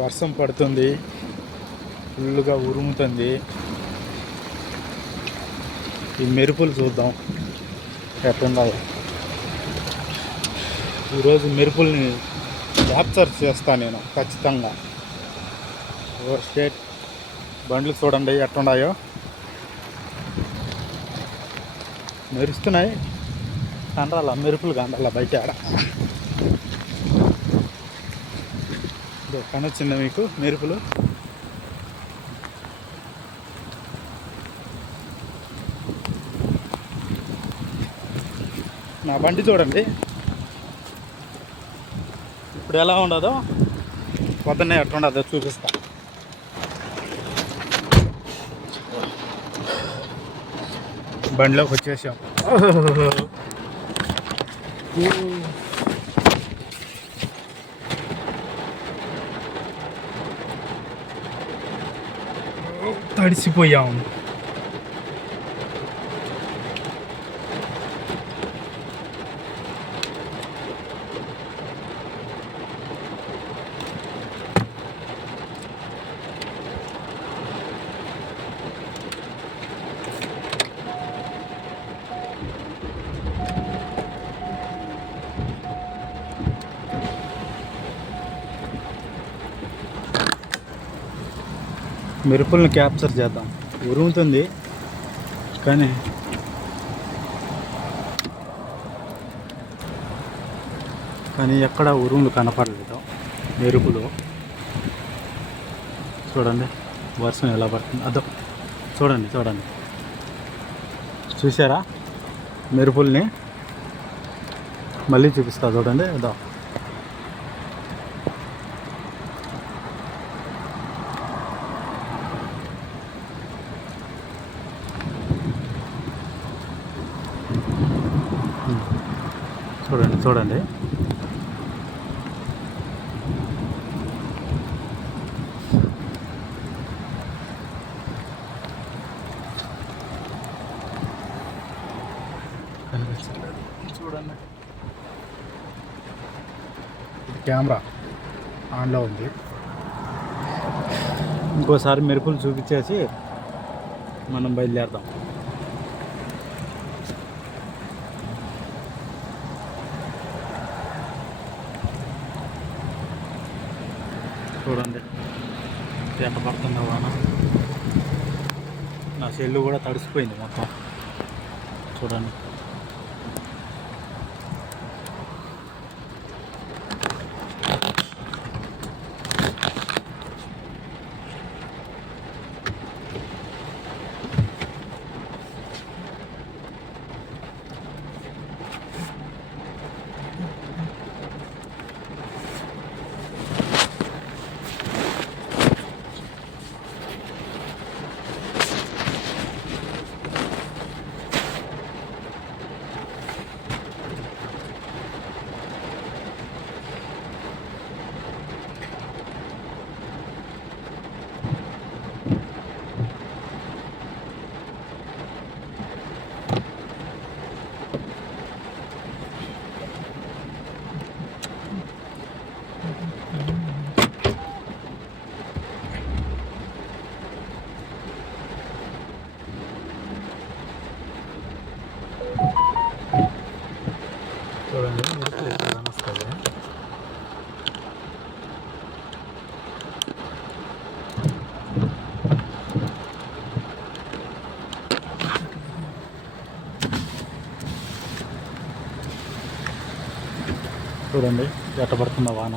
వర్షం పడుతుంది, ఫుల్గా ఉరుముతుంది. ఈ మెరుపులు చూద్దాం ఎట్లున్నాయో. ఈరోజు మెరుపుల్ని క్యాప్చర్ చేస్తాను నేను ఖచ్చితంగా. ఓ స్టేట్ బండ్లు చూడండి ఎట్లున్నాయో, మెరుస్తున్నాయి. కండాల మెరుపులు కండాల బయట ఆడ కనొచ్చిందా మీకు మెరుపులు? నా బండి చూడండి ఇప్పుడు ఎలా ఉండదో, పొద్దున్నే ఎట్లుండదో చూపిస్తా. బండిలోకి వచ్చేసాం. తడిసిపోయాం. మెరుపుల్ని క్యాప్చర్ చేద్దాం. ఉరుముతుంది కానీ ఎక్కడ ఉరుములు కనపడలేదు. మెరుపులు చూడండి, వర్షం ఎలా పడుతుంది. అదో చూడండి చూసారా మెరుపుల్ని? మళ్ళీ చూపిస్తా చూడండి. అదో చూడండి. చూడండి, ఇది కెమెరా ఆన్లో ఉంది. ఇంకోసారి మెరుపులు చూపించేసి మనం బయలుదేరదాం. చూడండి ఎంత పడుతుందో వాన. నా సెల్లు కూడా తడిసిపోయింది మొత్తం. చూడండి మెరుపులు ఎక్కడ వస్తాయి. చూడండి ఎట్ట పడుతుందో వాన.